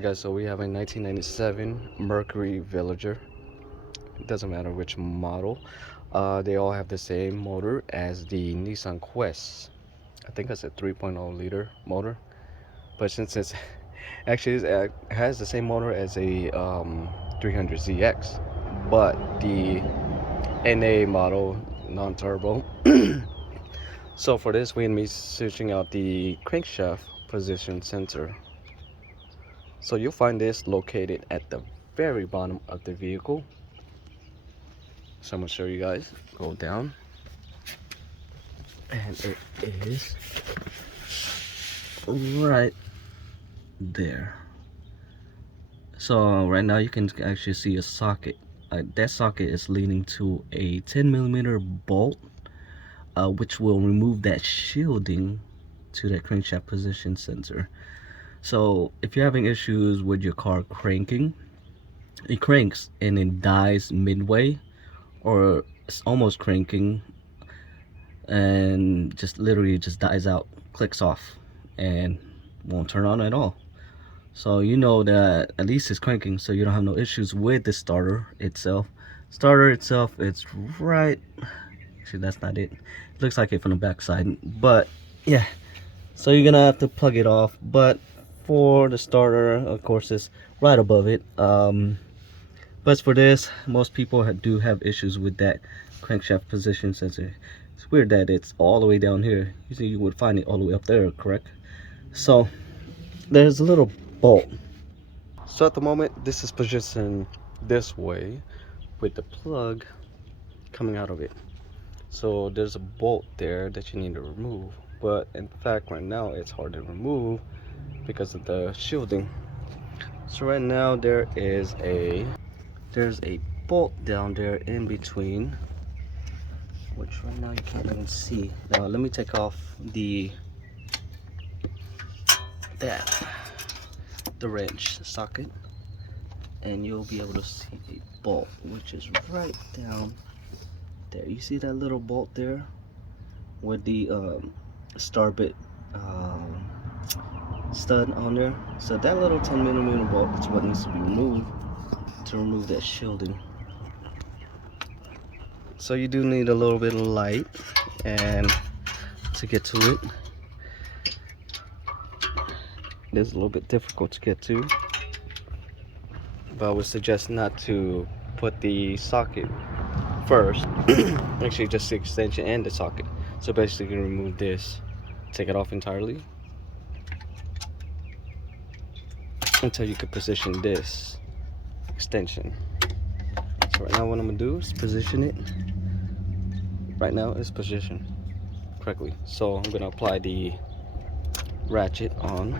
Guys, so we have a 1997 Mercury Villager. It doesn't matter which model. They all have the same motor as the Nissan Quest. I think it's a 3.0 liter motor, but since it's it has the same motor as a 300ZX, but the NA model non-turbo. So for this, we're gonna be searching out the crankshaft position sensor. So you'll find this located at the very bottom of the vehicle. So I'm gonna show you guys. Go down, and it is right there. So right now you can actually see a socket. That socket is leading to a 10mm bolt, which will remove that shielding to that crankshaft position sensor. So if you're having issues with your car cranking, it cranks and it dies midway, or it's almost cranking and just literally just dies out, clicks off, and won't turn on at all. So you know that at least it's cranking, so you don't have no issues with the starter itself. It's right, actually that's not it. It looks like it from the back side, but yeah. So you're gonna have to plug it off, but for the starter, of course, it's right above it. But for this, most people do have issues with that crankshaft position sensor. It's weird that it's all the way down here. Usually you would find it all the way up there, correct? So there's a little bolt. So at the moment, this is positioned this way with the plug coming out of it. So there's a bolt there that you need to remove. But in fact, right now it's hard to remove because of the shielding. So right now there's a bolt down there in between, which right now you can't even see. Now let me take off the wrench socket, and you'll be able to see a bolt which is right down there. You see that little bolt there with the star bit stud on there? So that little 10mm bolt is what needs to be removed to remove that shielding. So you do need a little bit of light and to get to it. It is a little bit difficult to get to, but I would suggest not to put the socket first. Actually, just the extension and the socket. So basically remove this, take it off entirely until you can position this extension. So right now what I'm gonna do is position it. Right now it's positioned correctly. So I'm gonna apply the ratchet on.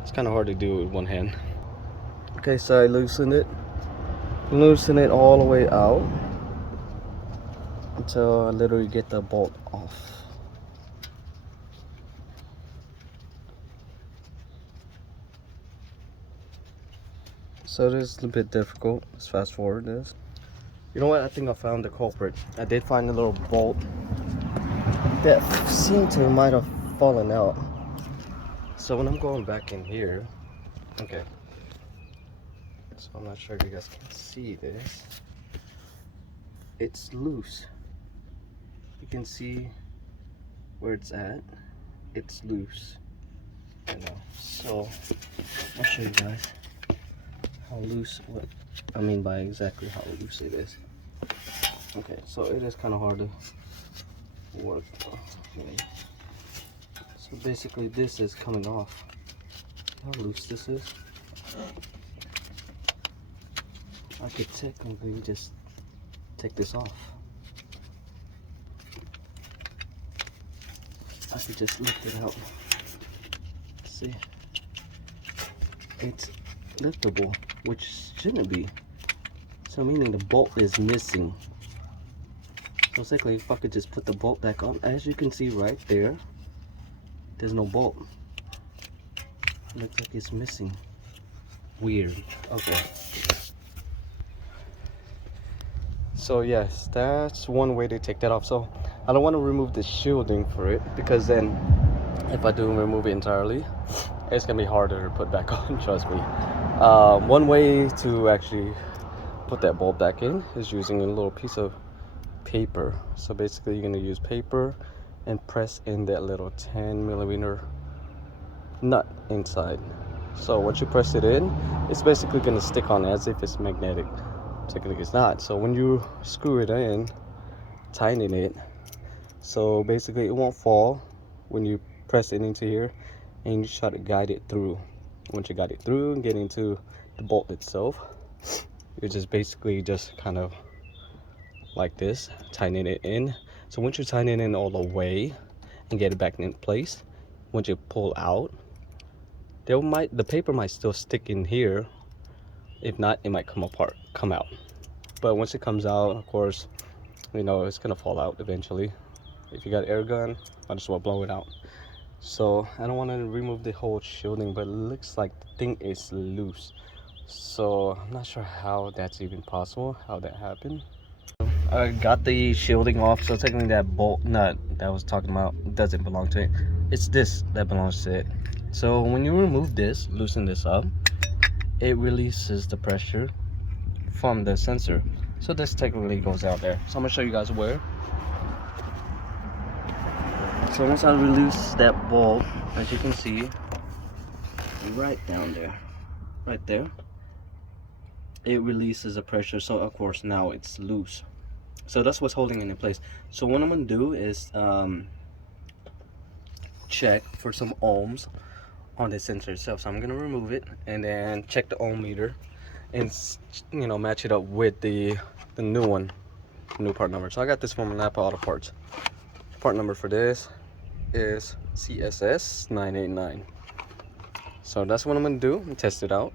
It's kind of hard to do with one hand. Okay, so I loosen it all the way out until I literally get the bolt off. So it is a little bit difficult. Let's fast forward this. You know what? I think I found the culprit. I did find a little bolt that seemed to might have fallen out. So when I'm going back in here, okay. So I'm not sure if you guys can see this. It's loose. You can see where it's at. It's loose. I know. So I'll show you guys how loose, what I mean by exactly how loose it is. Okay, so it is kind of hard to work. Okay. So basically this is coming off. How loose this is. I could technically just take this off. I could just lift it out. See? It's liftable, which shouldn't be. So meaning the bolt is missing. So basically, if I could just put the bolt back on, as you can see right there, there's no bolt. Looks like it's missing. Weird. Okay. So yes, that's one way to take that off. So I don't want to remove the shielding for it, because then if I do remove it entirely, it's gonna be harder to put back on, trust me. One way to actually put that bulb back in is using a little piece of paper. So basically you're gonna use paper and press in that little 10mm nut inside. So once you press it in, it's basically gonna stick on as if it's magnetic. Technically it's not. So when you screw it in, tighten it, so basically it won't fall when you press it into here, and you try to guide it through. Once you guide it through and get into the bolt itself, you're just basically just kind of like this, tightening it in. So once you tighten it in all the way and get it back in place, once you pull out, the paper might still stick in here. If not, it might come out. But once it comes out, of course, you know it's gonna fall out eventually. If you got air gun, might as well blow it out. So I don't want to remove the whole shielding, but it looks like the thing is loose. So I'm not sure how that's even possible, how that happened. I got the shielding off, so technically that bolt nut that I was talking about doesn't belong to it. It's this that belongs to it. So when you remove this, loosen this up, it releases the pressure from the sensor. So this technically goes out there. So I'm gonna show you guys where. So once I release that bulb, as you can see, right down there, right there, it releases the pressure. So of course now it's loose. So that's what's holding it in place. So what I'm gonna do is check for some ohms on the sensor itself. So I'm gonna remove it and then check the ohm meter and match it up with the new part number. So I got this from Napa Auto Parts. Part number for this is CSS 989. So that's what I'm gonna do and test it out.